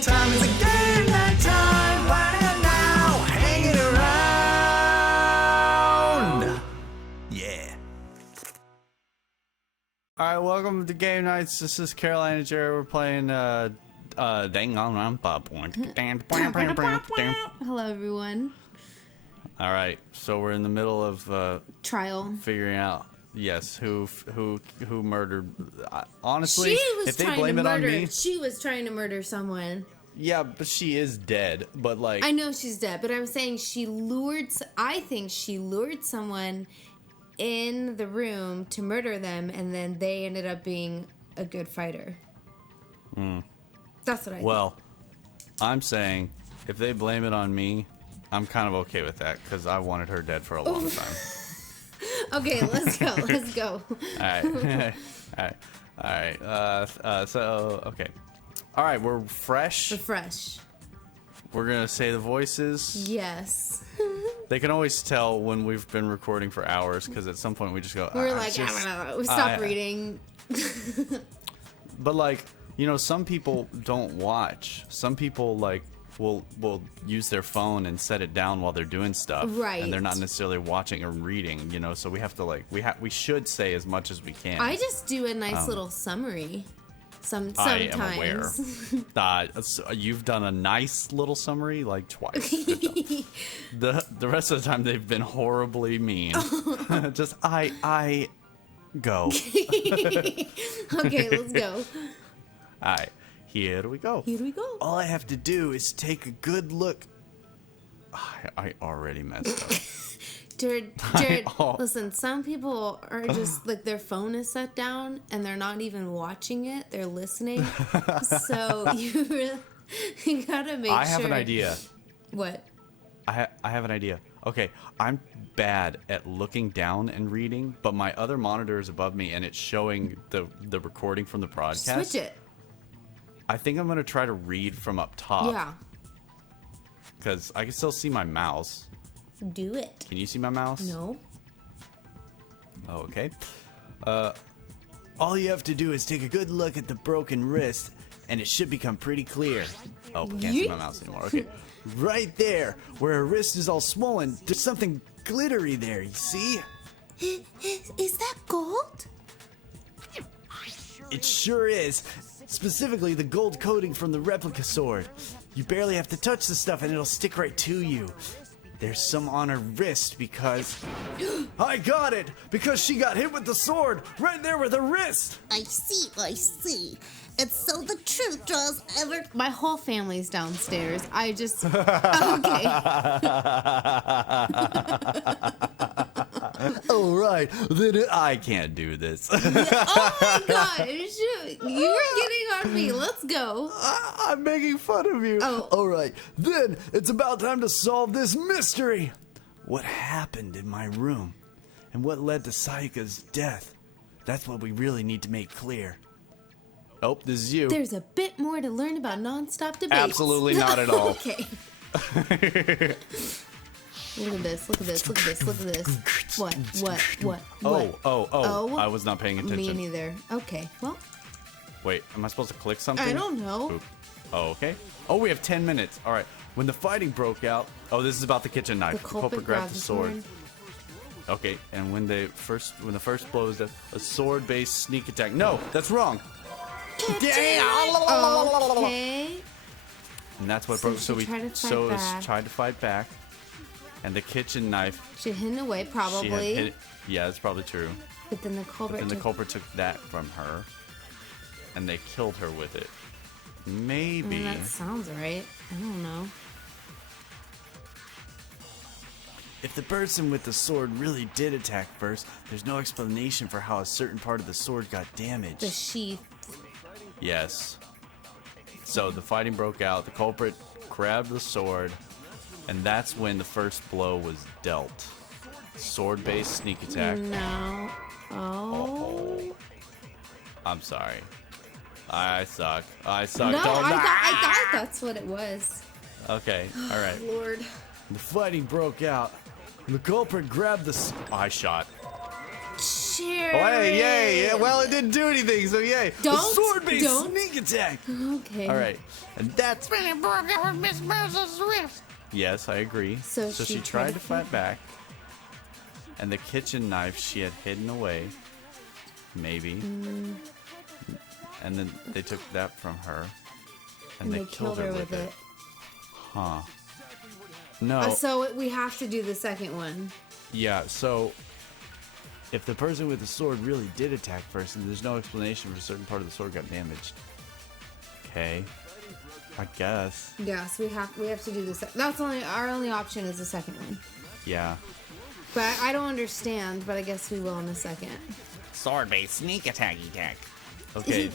night time. It's a game night time. Winding up now, hanging around. Yeah. All right, welcome to Game Nights. This is Caroline and Jerry. We're playing Danganronpa. Hello, everyone. All right, so we're in the middle of Trial. figuring out, yes, who murdered. Honestly, She was if they trying blame to it on murder. me, She was trying to murder someone. yeah, but she is dead. But like, I know she's dead, but I'm saying she lured. I think she lured someone in the room to murder them, and then they ended up being a good fighter. That's what I think. well, I'm saying if they blame it on me, I'm kind of okay with that because I wanted her dead for a long time. Okay, let's go. Let's go. All right. So okay. All right, we're fresh. We're fresh. We're gonna say the voices. Yes. They can always tell when we've been recording for hours because at some point we just go. We're like, I don't know. We stop reading. But like, you know, some people don't watch. Some people like will use their phone and set it down while they're doing stuff. Right. And they're not necessarily watching or reading. You know, so we have to like we should say as much as we can. I just do a nice little summary. Sometimes. I am aware. You've done a nice little summary like twice. Good job. The rest of the time they've been horribly mean. Just I go. Okay, let's go. All right, here we go. Here we go. All I have to do is take a good look. I already messed up. Jared, listen, some people are just like their phone is set down and they're not even watching it, they're listening. So you gotta make sure. I have an idea. What? I have an idea. Okay, I'm bad at looking down and reading, but my other monitor is above me and it's showing the recording from the broadcast. Switch it. I think I'm gonna try to read from up top. Yeah. Because I can still see my mouse. Do it. Can you see my mouse? No. Oh, okay. All you have to do is take a good look at the broken wrist, and it should become pretty clear. Oh, can't see my mouse anymore. Okay. Right there, where her wrist is all swollen, there's something glittery there, you see? Is that gold? It sure is. Specifically, the gold coating from the replica sword. You barely have to touch the stuff, and it'll stick right to you. There's some on her wrist because... I got it! Because she got hit with the sword right there with her wrist! I see. And so the truth draws ever... My whole family's downstairs. I just... Okay. All right, then I can't do this. Oh my gosh. You were getting on me. Let's go. I'm making fun of you. Oh. All right, then it's about time to solve this mystery. What happened in my room? And what led to Sayaka's death? That's what we really need to make clear. Oh, this is you. There's a bit more to learn about non-stop debates. Absolutely not at all. Okay. Look at this. What? Oh, I was not paying attention. Me neither. Okay, well. Wait, am I supposed to click something? I don't know. Oop. Oh, okay. Oh, we have 10 minutes. All right. When the fighting broke out... Oh, this is about the kitchen knife. The culprit grabbed the sword. Okay, and when the first blow is a sword-based sneak attack. No, that's wrong. Okay. And that's what So broke. So she we tried to fight back. And the kitchen knife. She hid away, probably. She had hit it. Yeah, that's probably true. But then the culprit. Took that from her, and they killed her with it. Maybe. That sounds right. I don't know. If the person with the sword really did attack first, there's no explanation for how a certain part of the sword got damaged. The sheath. Yes. So the fighting broke out. The culprit grabbed the sword, and that's when the first blow was dealt. Sword-based sneak attack. No. Oh. I'm sorry. I suck. No, I thought that's what it was. Okay, all right. Lord. The fighting broke out, and the culprit grabbed the... I shot. chair. Oh, hey, yay! Yeah, well, it didn't do anything, so yay! Don't- A sword-based don't. sneak attack. Okay. All right, and that's Yes, I agree. So she she tried to fight back, and the kitchen knife she had hidden away, maybe, and then they took that from her, and they killed her with it. Huh. No. So we have to do the second one. Yeah, so if the person with the sword really did attack first, and there's no explanation for a certain part of the sword got damaged. Okay. I guess. Yes, we have to do this. That's our only option is the second one. Yeah. But I don't understand, but I guess we will in a second. Sword-based sneak attack. Okay.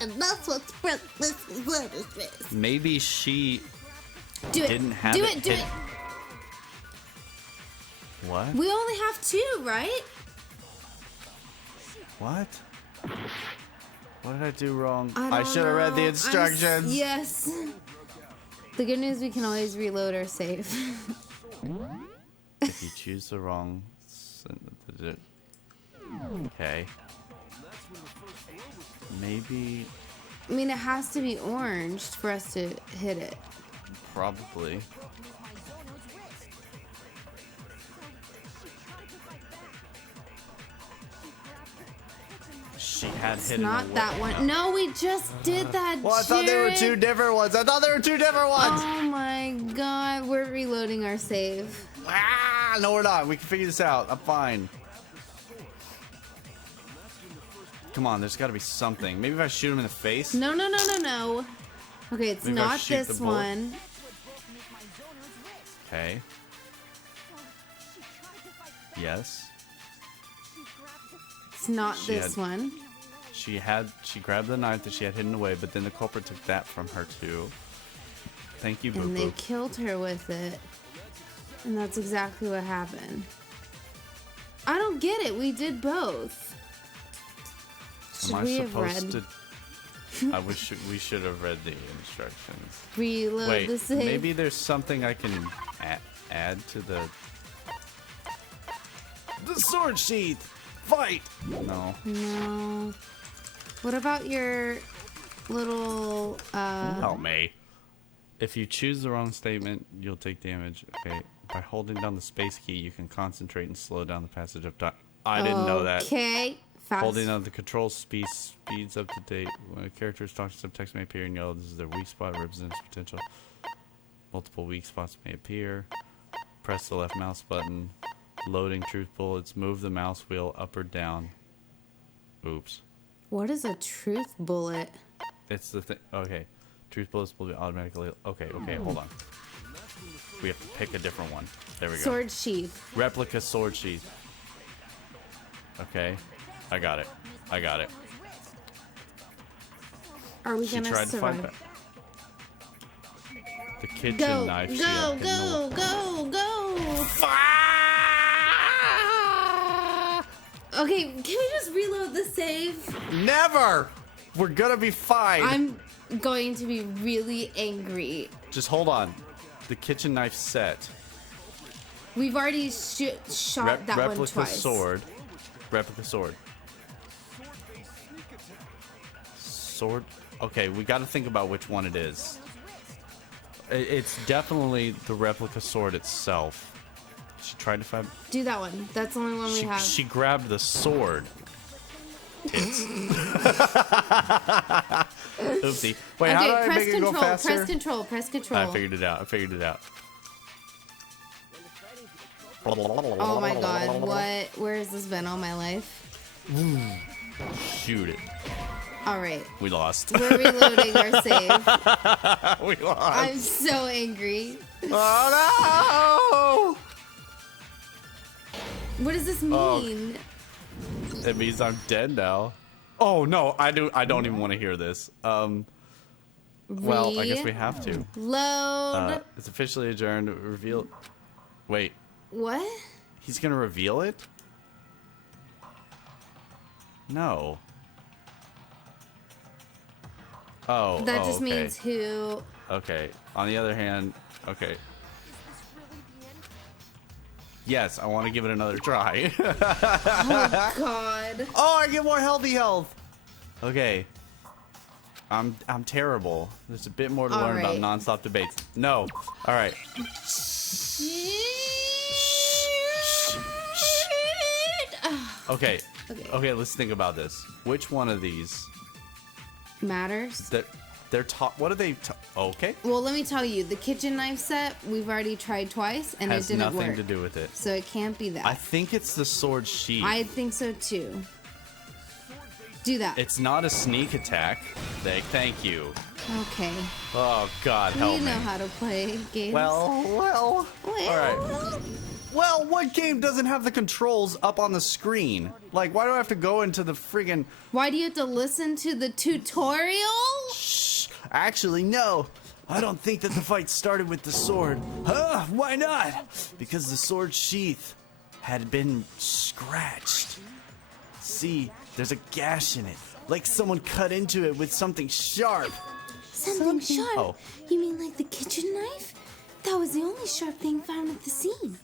And that's what's breakfast. Maybe she Do it. didn't have do it. it. Do it. What? We only have 2, right? What? What did I do wrong? I should have read the know. instructions. Yes. The good news, we can always reload our save. If you choose the wrong... Okay. Maybe... I mean, it has to be orange for us to hit it. Probably. She had It's hidden not away. that one. No, we just did that, Well, I thought there were 2 Jared. different ones. Oh my god, we're reloading our save. Ah, no, we're not. We can figure this out. I'm fine. Come on, there's got to be something. Maybe if I shoot him in the face. No. Okay, it's Maybe I not shoot the this bullet. one. Okay. Yes. It's not She this had- one. She grabbed the knife that she had hidden away, but then the culprit took that from her too. Thank you, Boo And they Boo. killed her with it. And that's exactly what happened. I don't get it. We did both. Should Am I we have supposed read? to? We should have read the instructions. Reload Wait, the save. maybe there's something I can add to the sword sheath. Fight! No. No. What about your little Help me. If you choose the wrong statement, you'll take damage. Okay. By holding down the space key, you can concentrate and slow down the passage of time. I didn't know that. Okay. Fast. Holding down the control speeds up to date. When a character is talking, subtext may appear in yellow. This is their weak spot, represents potential. Multiple weak spots may appear. Press the left mouse button. Loading truth bullets. Move the mouse wheel up or down. Oops. What is a truth bullet? It's the thing. Okay. Truth bullets will be automatically. Okay, hold on. We have to pick a different one. There we go. Sword sheath. Replica sword sheath. Okay. I got it. Are we She gonna tried to fight survive? back. The kitchen Go, knife. she go, had hidden away. go. Okay, can we just reload the save? Never! We're gonna be fine. I'm going to be really angry. Just hold on. The kitchen knife set. We've already shot that one replica twice. sword. Replica sword. Sword. Okay, we got to think about which one it is. It's definitely the replica sword itself. She tried to find. Do that one. That's the only one we have. She grabbed the sword. It's. Oopsie. Wait, how do I press make it go control. faster? Press control. I figured it out. Oh my god, what? Where has this been all my life? Shoot it. Alright, We lost. we're reloading our save. We lost. I'm so angry. Oh What does this Oh. mean? no! It means I'm dead now. Oh no! I don't even want to hear this. Well, I guess we have to. Load. It's officially adjourned. Reveal. Wait, What? he's gonna reveal it? No. Oh. That oh, just okay. means who. Okay. On the other hand, okay. Yes, I want to give it another try. Oh God. Oh, I get more healthy health. Okay. I'm terrible. There's a bit more to learn about nonstop debates. No. All right. Okay. Okay, let's think about this. Which one of these Matters. they're what are they okay? Well, let me tell you, the kitchen knife set we've already tried twice and Has it didn't nothing work. to do with it. So it can't be that. I think it's the sword sheath. I think so too. Do that. It's not a sneak attack. Thank you. Okay. Oh God, help We me. know how to play games. Well. All right. Well, what game doesn't have the controls up on the screen? Like, why do I have to go into the friggin'... Why do you have to listen to the tutorial? Shh. Actually, no. I don't think that the fight started with the sword. Huh? Why not? Because the sword sheath had been scratched. See, there's a gash in it. Like someone cut into it with something sharp. Something sharp? Oh. You mean like the kitchen knife? That was the only sharp thing found at the scene.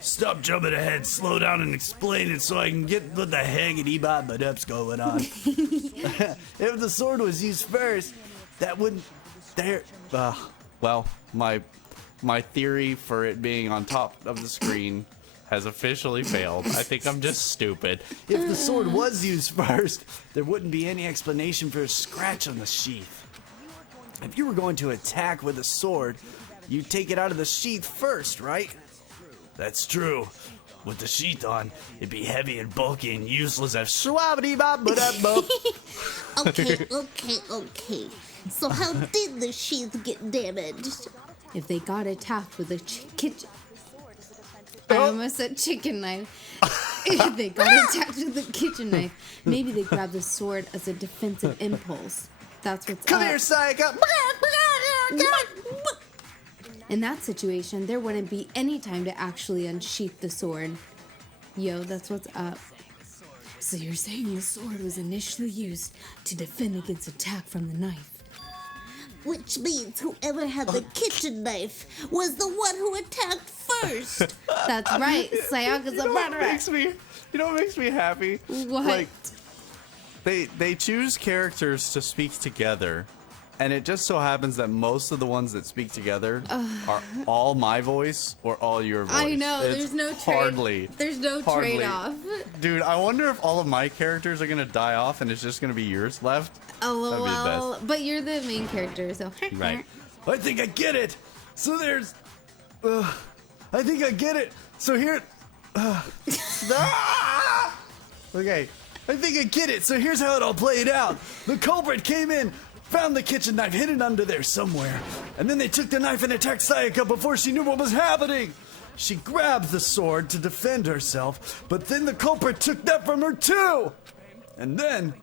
Stop jumping ahead, slow down and explain it so I can get what the heckity bop-a-dup's going on. If the sword was used first, that wouldn't... well, my theory for it being on top of the screen has officially failed. I think I'm just stupid. If the sword was used first, there wouldn't be any explanation for a scratch on the sheath. If you were going to attack with a sword, you'd take it out of the sheath first, right? That's true. With the sheath on, it'd be heavy and bulky and useless as swabity bop bop. Okay. So how did the sheath get damaged? If they got attacked with a kitchen... I almost said chicken knife. If they got attacked with a kitchen knife, maybe they grabbed the sword as a defensive impulse. That's what's Come up. here, Sayaka. In that situation, there wouldn't be any time to actually unsheath the sword. Yo, that's what's up. So you're saying the sword was initially used to defend against attack from the knife? Which means whoever had the kitchen knife was the one who attacked first. That's right. Sayaka's a murderer. You know what makes me happy? What? Like, they choose characters to speak together, and it just so happens that most of the ones that speak together are all my voice or all your voice. I know. It's There's no hardly. trade-off. Dude, I wonder if all of my characters are gonna die off and it's just gonna be yours left. Oh, That'd be the well, best. but you're the main character, so... Right. I think I get it. So there's... I think I get it. So here... Okay. I think I get it. So here's how it all played out. The culprit came in, found the kitchen knife hidden under there somewhere. And then they took the knife and attacked Sayaka before she knew what was happening. She grabbed the sword to defend herself, but then the culprit took that from her too. And then...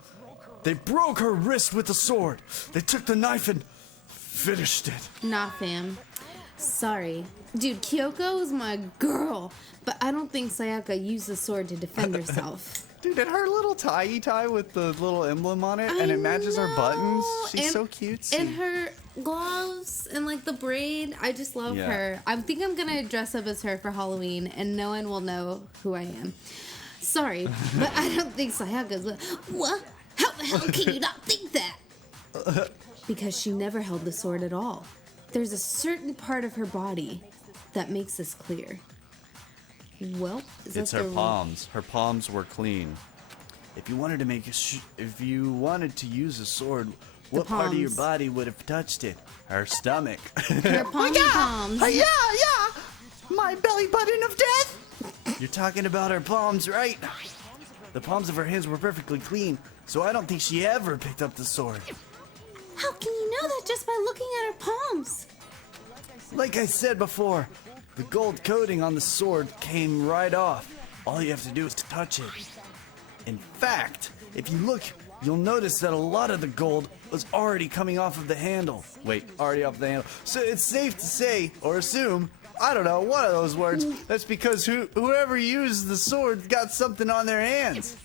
they broke her wrist with the sword. They took the knife and finished it. Nah, fam. Sorry. Dude, Kyoko's my girl, but I don't think Sayaka used the sword to defend herself. Dude, and her little tie with the little emblem on it, and it matches her buttons. She's so cutesy. And her gloves and like the braid. I just love her. I think I'm gonna dress up as her for Halloween, and no one will know who I am. Sorry, but I don't think Sayaka's... What? How the hell can you not think that? Because she never held the sword at all. There's a certain part of her body that makes this clear. Well, it's her palms. Her palms were clean. If you wanted to make if you wanted to use a sword, what part of your body would have touched it? Her stomach. Her palms. Yeah. My belly button of death. You're talking about her palms, right? The palms of her hands were perfectly clean, so I don't think she ever picked up the sword. How can you know that just by looking at her palms? Like I said before, the gold coating on the sword came right off. All you have to do is to touch it. In fact, if you look, you'll notice that a lot of the gold was already coming off of the handle. Wait, already off the handle. So it's safe to say, or assume, I don't know, one of those words, that's because whoever used the sword got something on their hands.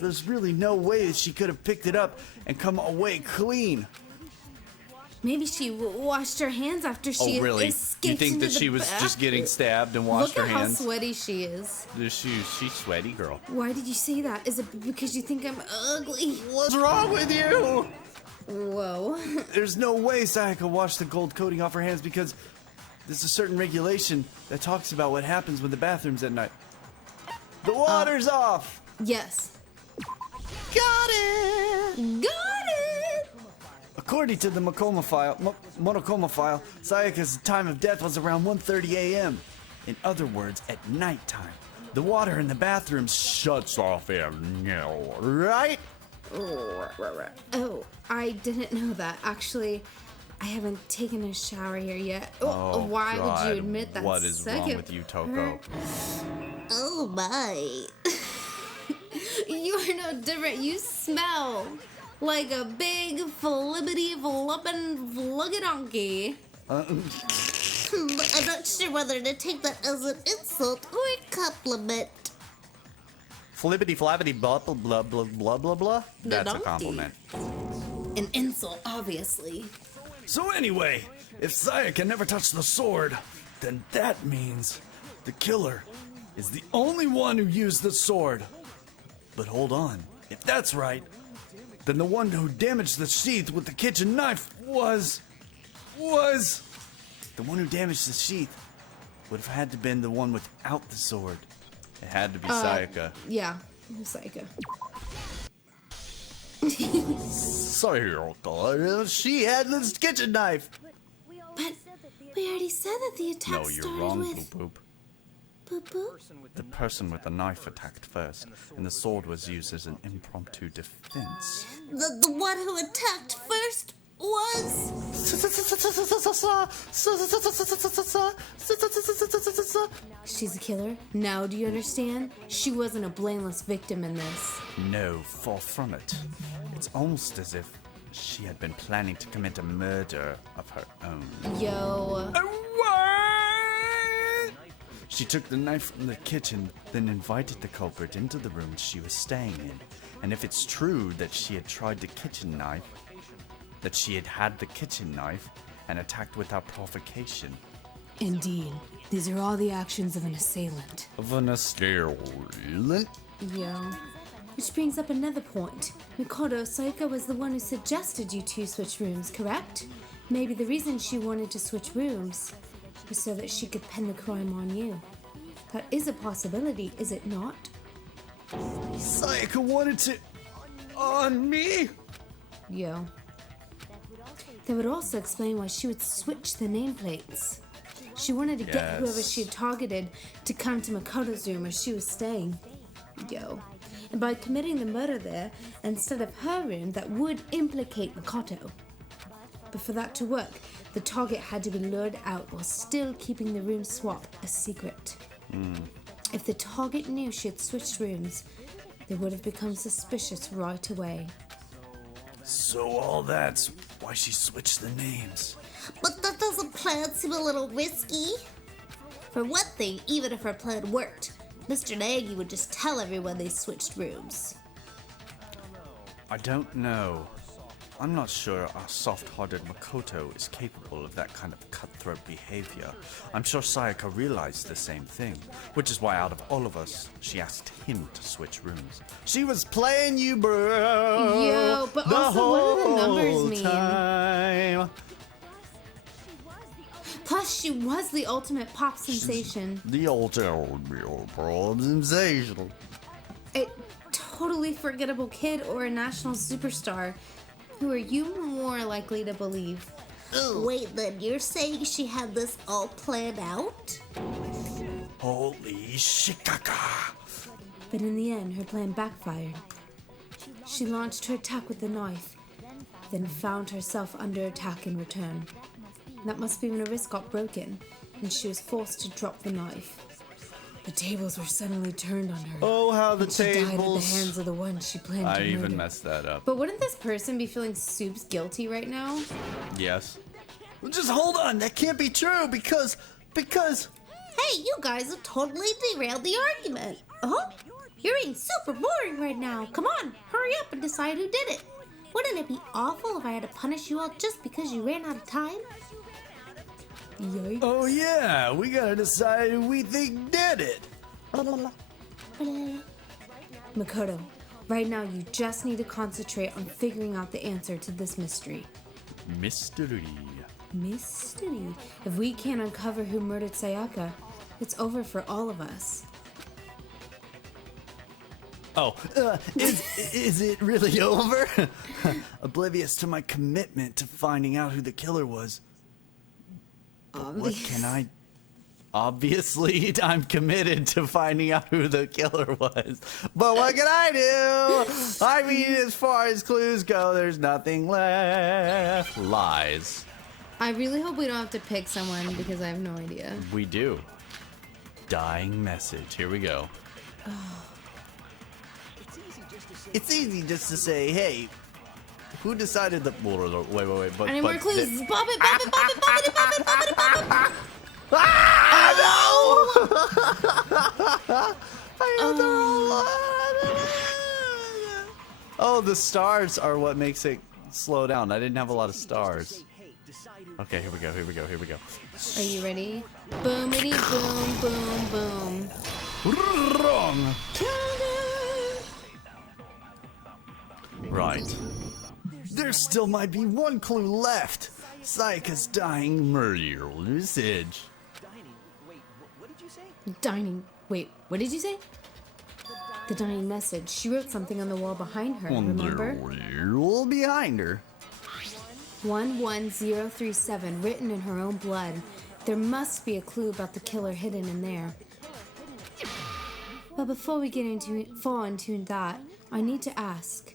There's really no way that she could have picked it up and come away clean. Maybe she washed her hands after she Oh, really? escaped You think into that the she was just getting bathroom. stabbed and washed Look her at how hands? sweaty she is. She's sweaty, girl. Why did you say that? Is it because you think I'm ugly? What's wrong with you? Whoa. There's no way Sayaka washed the gold coating off her hands because there's a certain regulation that talks about what happens when the bathroom's at night. The water's off! Yes. Got it! Got it! According to the Monokoma file, Sayaka's time of death was around 1:30 a.m. In other words, at nighttime. The water in the bathroom shuts off at no, right? Oh, I didn't know that. Actually, I haven't taken a shower here yet. Why God. would you admit that? What is wrong with you, Toko? Oh my. You're no different. You smell like a big flippity floppin' fluggadonky. I'm not sure whether to take that as an insult or a compliment. Flippity flappity blah blah blah blah blah blah blah. That's a donkey. compliment. An insult, obviously. So anyway, if Sayaka never touched the sword, then that means the killer is the only one who used the sword. But hold on, if that's right, then the one who damaged the sheath with the kitchen knife was the one who damaged the sheath would have had to been the one without the sword. It had to be Sayaka. Yeah, Sayaka. Sayaka, she had this kitchen knife. But we already said that the attack No, you're started wrong, with Boop Boop. Boop Boop. The person with the knife attacked first, and the sword was used as an impromptu defense. The one who attacked first was... She's a killer. Now do you understand? She wasn't a blameless victim in this. No, far from it. It's almost as if she had been planning to commit a murder of her own. Yo. What? She took the knife from the kitchen, then invited the culprit into the room she was staying in. And if it's true that she had tried the kitchen knife, that she had had the kitchen knife and attacked without provocation. Indeed. These are all the actions of an assailant. Of an assailant? Yeah. Which brings up another point. Mikoto, Sayaka was the one who suggested you two switch rooms, correct? Maybe the reason she wanted to switch rooms was so that she could pin the crime on you. That is a possibility, is it not? Sayaka wanted to... on me? Yo. That would also explain why she would switch the nameplates. She wanted to get whoever she had targeted to come to Makoto's room where she was staying. Yo. And by committing the murder there, instead of her room, that would implicate Makoto. But for that to work, the target had to be lured out while still keeping the room swap a secret. If the target knew she had switched rooms, they would have become suspicious right away. So all that's why she switched the names. But that doesn't plan seem a little risky? For one thing, even if her plan worked, Mr. Nagy would just tell everyone they switched rooms. I don't know. I'm not sure our soft-hearted Makoto is capable of that kind of cutthroat behavior. I'm sure Sayaka realized the same thing, which is why out of all of us, she asked him to switch rooms. She was playing you, bro. Yo, but also what do the numbers mean? Time. Plus, she was the ultimate pop sensation. The ultimate pop sensation. A totally forgettable kid or a national superstar. Who are you more likely to believe? Wait, then you're saying she had this all planned out? Holy shikaka. But in the end, her plan backfired. She launched her attack with the knife, then found herself under attack in return. That must be when her wrist got broken, and she was forced to drop the knife. The tables were suddenly turned on her. Oh, how the She died at the tables. hands of the one she planned to I murder. even messed that up. But wouldn't this person be feeling soups guilty right now? Yes. Just hold on, that can't be true because... Hey, you guys have totally derailed the argument. Oh, you're being super boring right now. Come on, hurry up and decide who did it. Wouldn't it be awful if I had to punish you all just because you ran out of time? Yikes. Oh yeah, we gotta decide who we think did it. Makoto, right now you just need to concentrate on figuring out the answer to this mystery. Mystery. Mystery. If we can't uncover who murdered Sayaka, it's over for all of us. Oh, is it really over? Oblivious to my commitment to finding out who the killer was. What can I... Obviously, I'm committed to finding out who the killer was. But what can I do? I mean, as far as clues go, there's nothing left. Lies. I really hope we don't have to pick someone because I have no idea. We do. Dying message. Here we go. It's easy just to say, hey, who decided the... Wait. But, I need more clues. Bop it. Ah, no! I had the wrong one. Oh, the stars are what makes it slow down. I didn't have a lot of stars. Okay, here we go. Are you ready? Boomity boom, boom, boom. Wrong. Right. There still might be one clue left. Sayaka's dying message. Dining. Wait, what did you say? The dying message. She wrote something on the wall behind her, remember? Behind her. 11037, written in her own blood. There must be a clue about the killer hidden in there. But before we fall into that, I need to ask.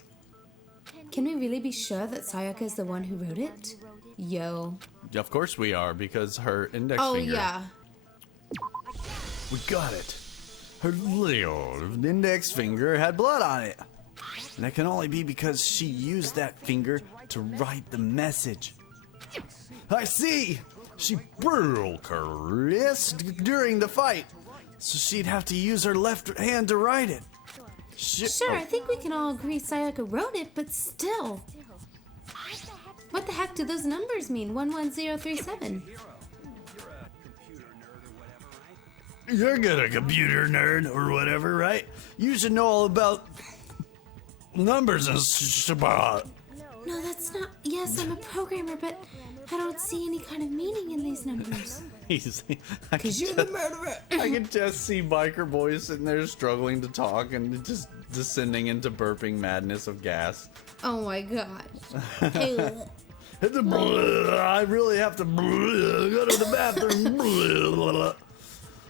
Can we really be sure that Sayaka is the one who wrote it? Yo. Of course we are, because her index finger. Oh, yeah. We got it. Her little index finger had blood on it. And that can only be because she used that finger to write the message. I see! She broke her wrist during the fight, so she'd have to use her left hand to write it. Sure, I think we can all agree Sayaka wrote it, but still. What the heck do those numbers mean? 11037. You're good, a computer nerd or whatever, right? You should know all about numbers and Shabbat. No, that's not. Yes, I'm a programmer, but I don't see any kind of meaning in these numbers. Because you're the murderer. I can just see Biker Boy sitting there struggling to talk and just descending into burping madness of gas. Oh my god. I really have to go to the bathroom.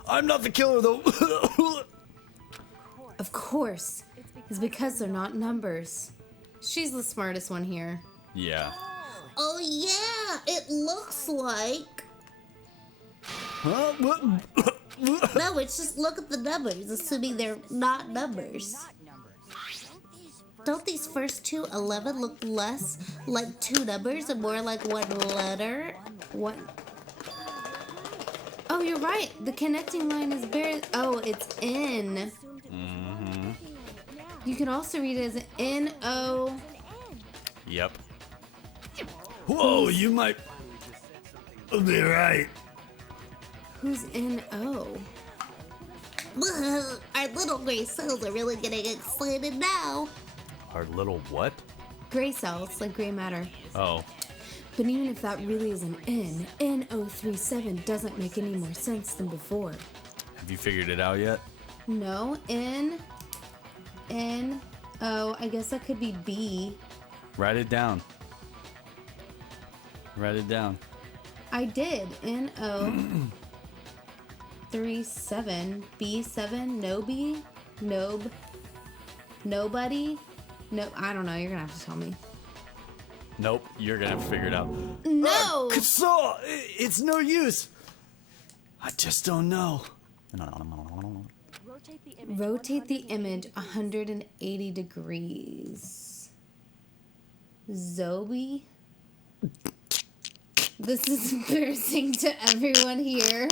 I'm not the killer, though. Of course. It's because they're not numbers. She's the smartest one here. Yeah. Oh yeah, it looks like. Huh? What? No, it's just look at the numbers, assuming they're not numbers. Don't these first two 11 look less like two numbers and more like one letter? What? Oh, you're right. The connecting line is bare. Oh, it's N. Mm-hmm. You can also read it as N-O. Yep. Whoa, you might be right. Who's N-O? Our little gray cells are really getting excited now. Our little what? Gray cells, like gray matter. Oh. But even if that really is an N, N037 doesn't make any more sense than before. Have you figured it out yet? No, N-O, I guess that could be B. Write it down. Write it down. I did. N-O-37. B7. Noby? Nob? Nobody? No, I don't know. You're going to have to tell me. Nope, you're gonna have to figure it out. No! So, it's no use. I just don't know. Rotate the image 180 degrees. Zoe? This is embarrassing to everyone here.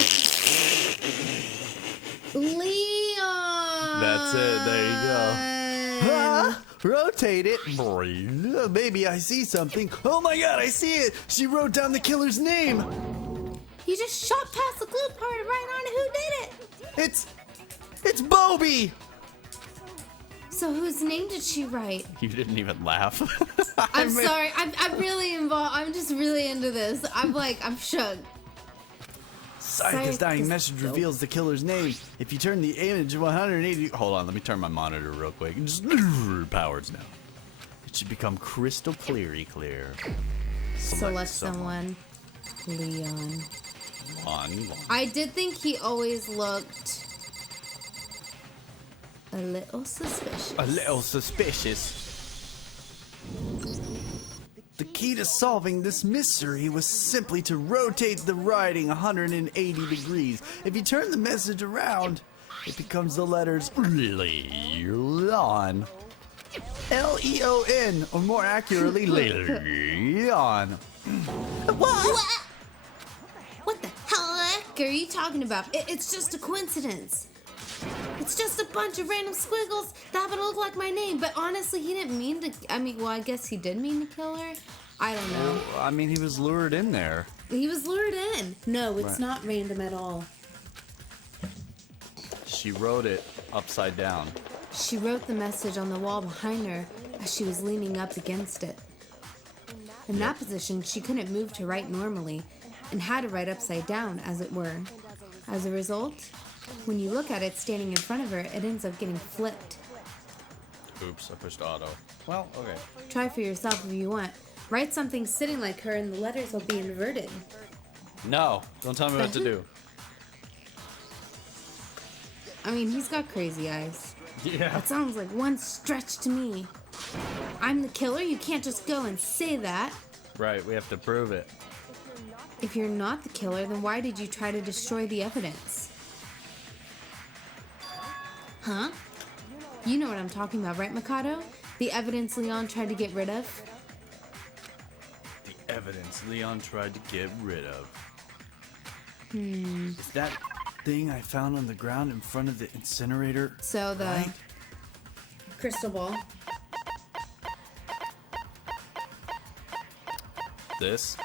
Leon! That's it, there you go. Rotate it. Maybe I see something. Oh my god, I see it! She wrote down the killer's name! You just shot past the clue part right on who did it! It's Bobby! So whose name did she write? You didn't even laugh. I'm sorry. I'm really involved. I'm just really into this. I'm shook. Scientist's dying message reveals the killer's name. If you turn the image 180... Hold on, let me turn my monitor real quick. Just powers now. It should become crystal clear. Select someone. Leon. Leon. I did think he always looked a little suspicious. The key to solving this mystery was simply to rotate the writing 180 degrees. If you turn the message around, it becomes the letters Leon. L-E-O-N, or more accurately, Leon. What the heck are you talking about? It's just a coincidence. It's just a bunch of random squiggles that happen to look like my name. But honestly, he didn't mean to. I guess he did mean to kill her. I don't know. Well, he was lured in there. He was lured in. No, it's not random at all. She wrote it upside down. She wrote the message on the wall behind her as she was leaning up against it. In that position, she couldn't move to write normally and had to write upside down, as it were. As a result, when you look at it standing in front of her, it ends up getting flipped. Oops, I pushed auto. Well, okay. Try for yourself if you want. Write something sitting like her and the letters will be inverted. No, don't tell me what to do. He's got crazy eyes. Yeah. That sounds like one stretch to me. I'm the killer? You can't just go and say that. Right, we have to prove it. If you're not the killer, then why did you try to destroy the evidence? Huh? You know what I'm talking about, right, Mikado? The evidence Leon tried to get rid of? The evidence Leon tried to get rid of. Is that thing I found on the ground in front of the incinerator? So the right? crystal ball. This?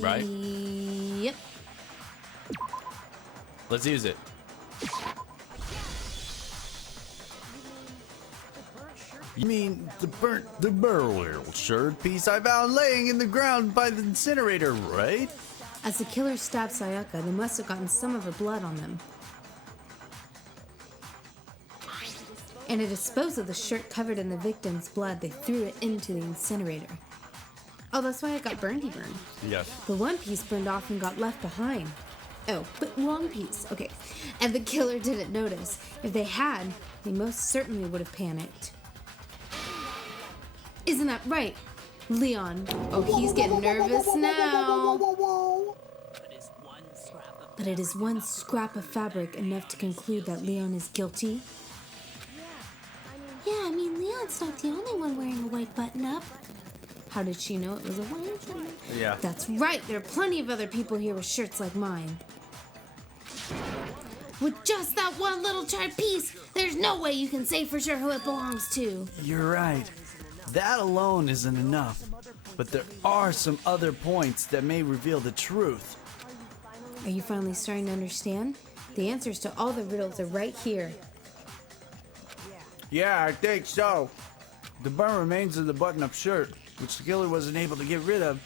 Right? Yep. Let's use it. You mean the burnt shirt piece I found laying in the ground by the incinerator, right? As the killer stabbed Sayaka, they must have gotten some of her blood on them. And to dispose of the shirt covered in the victim's blood, they threw it into the incinerator. Oh, that's why it got burned. Yes. The one piece burned off and got left behind. Oh, but wrong piece. Okay. And the killer didn't notice. If they had, they most certainly would have panicked. Isn't that right, Leon? Oh, he's getting nervous now. But it is one scrap of fabric enough to conclude that Leon is guilty. Yeah, Leon's not the only one wearing a white button-up. How did she know it was a white shirt? Yeah. That's right. There are plenty of other people here with shirts like mine. With just that one little charred piece, there's no way you can say for sure who it belongs to. You're right. That alone isn't enough. But there are some other points that may reveal the truth. Are you finally starting to understand? The answers to all the riddles are right here. Yeah, I think so. The burn remains of the button-up shirt, which the killer wasn't able to get rid of.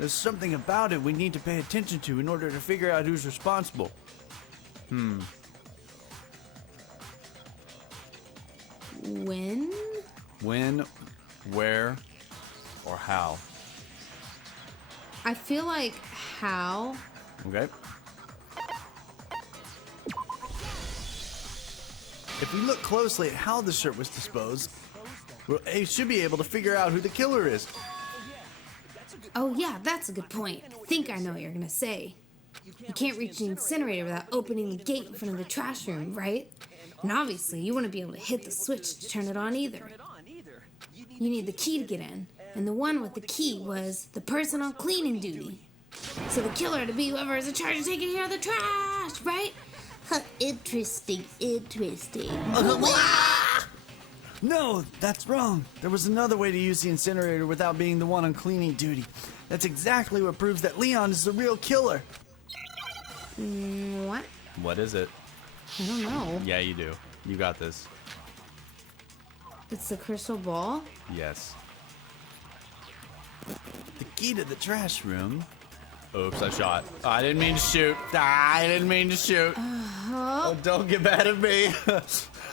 There's something about it we need to pay attention to in order to figure out who's responsible. When? When, where, or how? I feel like how. Okay. If we look closely at how the shirt was disposed, we should be able to figure out who the killer is. Oh yeah, that's a good point. I think I know what you're gonna say. You can't reach the incinerator without opening the gate in front of the trash room, right? And obviously, you wouldn't be able to hit the switch to turn it on either. You need the key to get in, and the one with the key was the person on cleaning duty. So the killer had to be whoever is in charge of taking care of the trash, right? Huh, interesting. No, that's wrong. There was another way to use the incinerator without being the one on cleaning duty. That's exactly what proves that Leon is the real killer. What? What is it? I don't know. Yeah, you do. You got this. It's the crystal ball? Yes. The key to the trash room. Oops, I shot. I didn't mean to shoot. I didn't mean to shoot. Oh, don't get mad at me.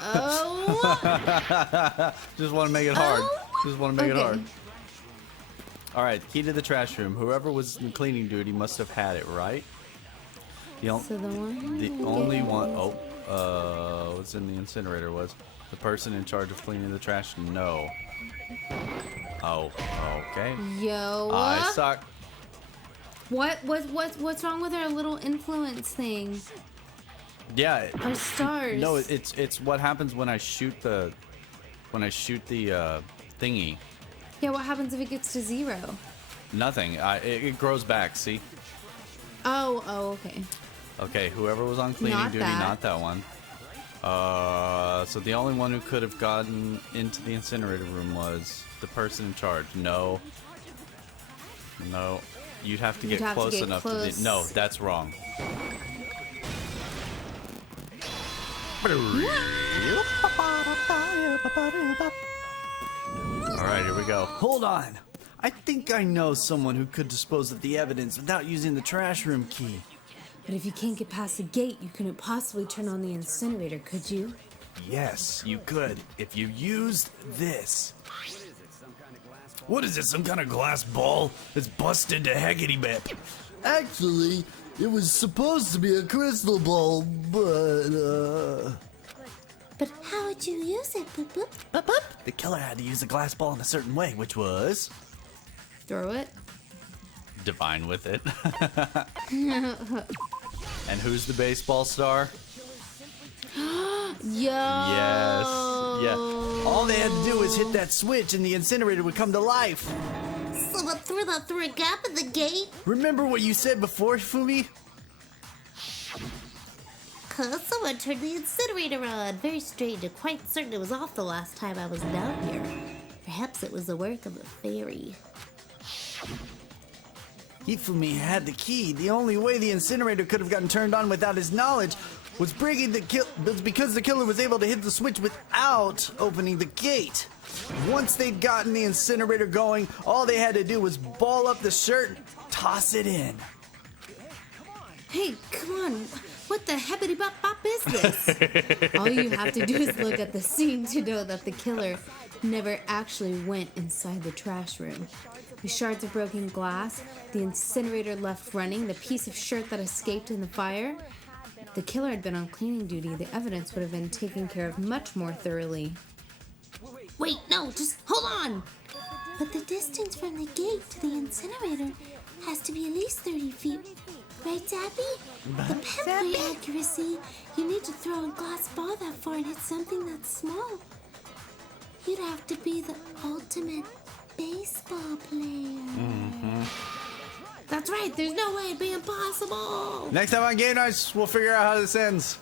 Oh. Just want to make it hard. Oh. Just want to make it Okay. hard. All right, key to the trash room. Whoever was in cleaning duty must have had it, right? The, So the one. the only one. Oh, what's in the incinerator was the person in charge of cleaning the trash. No. Oh, okay. Yo. I suck. What's wrong with our little influence thing? Yeah. Our stars. No, it's what happens when I shoot the thingy. Yeah, what happens if it gets to 0? Nothing. It grows back. See. Oh, okay. Okay. Whoever was on cleaning Not duty, that. not that one. So the only one who could have gotten into the incinerator room was the person in charge. No. You'd have to You'd get have to close get enough close. to. No, that's wrong. All right, here we go. Hold on. I think I know someone who could dispose of the evidence without using the trash room key. But if you can't get past the gate, you couldn't possibly turn on the incinerator, could you? Yes, you could if you used this. What is it, some kind of glass ball that's busted to heckety bip? Actually, it was supposed to be a crystal ball, but, But how would you use it, Boop Boop? The killer had to use the glass ball in a certain way, which was... Throw it. divine with it. And who's the baseball star? Yo. Yes. Yeah. All they had to do was hit that switch and the incinerator would come to life. Someone threw that through a gap in the gate? Remember what you said before, Fumi? Cause someone turned the incinerator on. Very strange. I'm quite certain it was off the last time I was down here. Perhaps it was the work of a fairy. Hifumi had the key. The only way the incinerator could have gotten turned on without his knowledge was because the killer was able to hit the switch without opening the gate. Once they'd gotten the incinerator going, all they had to do was ball up the shirt and toss it in. Hey, come on. What the heppity bop bop is this? All you have to do is look at the scene to know that the killer never actually went inside the trash room. The shards of broken glass, the incinerator left running, the piece of shirt that escaped in the fire. If the killer had been on cleaning duty, the evidence would have been taken care of much more thoroughly. Wait, no, just hold on! But the distance from the gate to the incinerator has to be at least 30 feet. Right, Zappy? The pinpoint accuracy, you need to throw a glass ball that far and hit something that's small. You'd have to be the ultimate baseball player. That's right, there's no way it'd be impossible. Next time on Game Nights, we'll figure out how this ends.